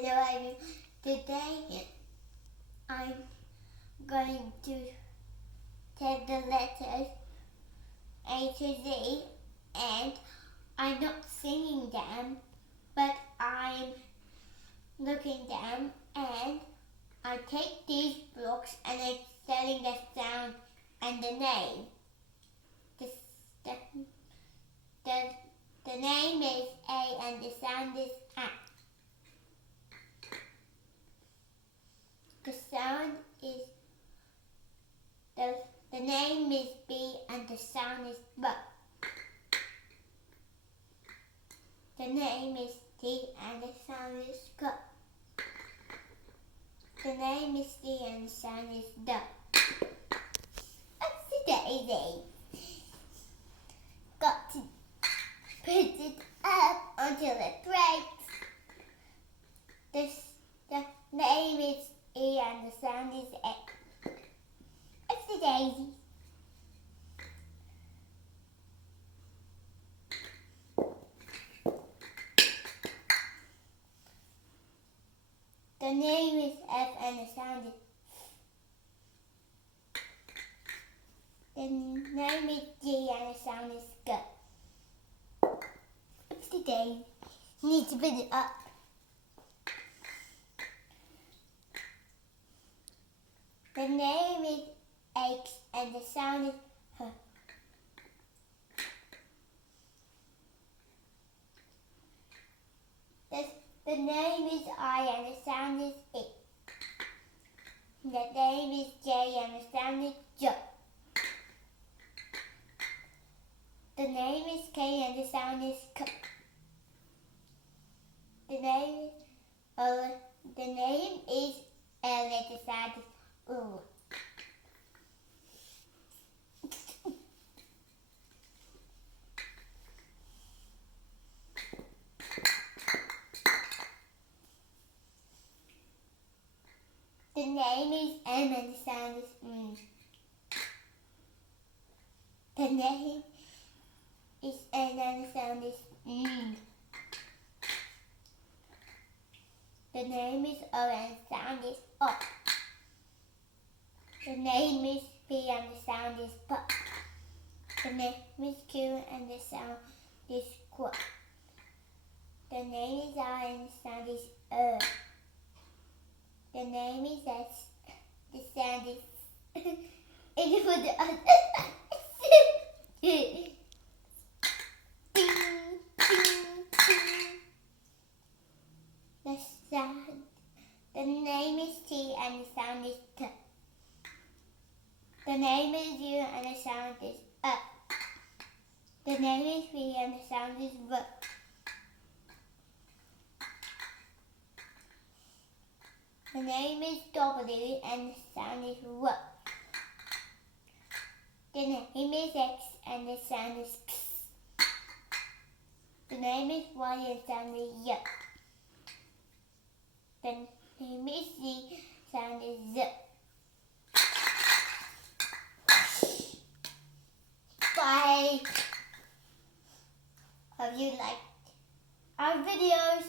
Hello everyone. Today I'm going to take the letters A to Z, and I'm not singing them, but I'm looking them, and I take these blocks and I'm telling the sound and the name. The name is A and the sound is A. The sound is the name is B and the sound is B. The name is D and the sound is K. The name is D and the sound is D. What's the daisy? Got to put it up until it breaks. The name is E and the sound is A. What's the daisy? The name is F and the sound is The name is G and the sound is G. What's the daisy? Need to put it up. The name is H and the sound is H. The name is I and the sound is E. The name is J and the sound is J. The name is K and the sound is K. The name is L and the sound is U. The name is M and the sound is M. The name is N and the sound is N. The name is O and the sound is O. The name is P and the sound is P. The name is Q and the sound is Q. The name is R and the sound is O. The name is S. The sound is ding, ding, ding. The name is T and the sound is T. The name is U and the sound is U. The name is V and the sound is V. The name is W and the sound is W. The name is X and the sound is X. The name is Y and the sound is Y. The name is Z, sound is Z. Bye. Hope you liked our videos.